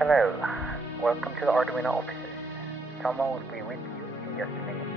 Hello, welcome to the Arduino offices. Someone will be with you in just a minute.